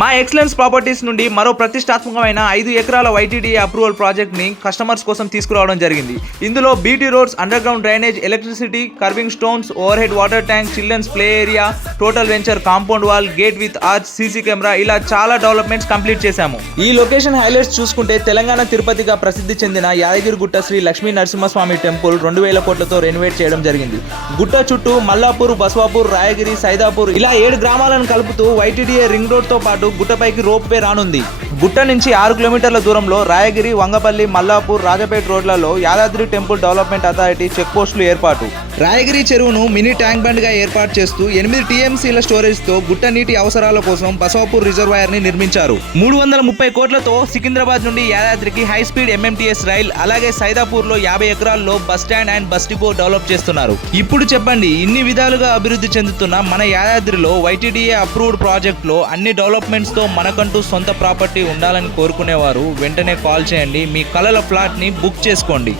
మా excellence properties నుండి మరో ప్రతిష్టాత్మకమైన 5 ఎకరాల వైటీడీఏ అప్రూవల్ ప్రాజెక్ట్ని కస్టమర్స్ కోసం తీసుకురావడం జరిగింది. ఇందులో BT roads, under ground drainage, electricity, kerbing stones, over head water tank, children's play area, total venture, compound wall, gate with arch, CC camera ఇలా చాలా డెవలప్మెంట్స్ కంప్లీట్ చేశాము. ఈ లొకేషన్ హైలైట్స్ చూసుకుంటే తెలంగాణ తిరుపతిగా ప్రసిద్ధి చెందిన యాదగిరిగుట్ట శ్రీ లక్ష్మీ నరసింహస్వామి టెంపుల్ 2000 కోట్లతో రెనోవేట్ చేయడం జరిగింది. గుట్ట చుట్టూ మల్లాపూర్, బస్వాపూర్, రాయగిరి, సైదాపూర్ ఇలా 7 గ్రామాలను కలుపుతూ వైటీడీఏ రింగ్ రోడ్ తో పాటు గుట్టపైకి రోప్ వే రానుంది. గుట్ట నుంచి 6 కిలోమీటర్ల దూరంలో రాయగిరి, వంగపల్లి, మల్లాపూర్, రాజపేట రోడ్లలో Yadadri temple development authority check పోస్టులు ఏర్పాటు. రాయగిరి చెరువును మినీ ట్యాంక్ బండ్ గా ఏర్పాటు చేస్తూ 8 టీఎంసీల స్టోరేజ్ తో గుట్ట నీటి అవసరాల కోసం బసవాపూర్ రిజర్వాయర్ ని నిర్మించారు. 330 కోట్లతో సికింద్రాబాద్ నుండి యాదాద్రికి హై స్పీడ్ ఎంఎంటీఎస్ రైల్, అలాగే సైదాపూర్ లో 50 ఎకరాల్లో bus stand and bus depot develop చేస్తున్నారు. ఇప్పుడు చెప్పండి, ఇన్ని విధాలుగా అభివృద్ధి చెందుతున్న మన యాదాద్రిలో వైటీడీఏ అప్రూవ్డ్ ప్రాజెక్ట్ లో అన్ని డెవలప్మెంట్స్ తో మనకంటూ సొంత ప్రాపర్టీ ఉండాలని కోరుకునేవారు వెంటనే కాల్ చేయండి. మీ కలల ఫ్లాట్ ని బుక్ చేసుకోండి.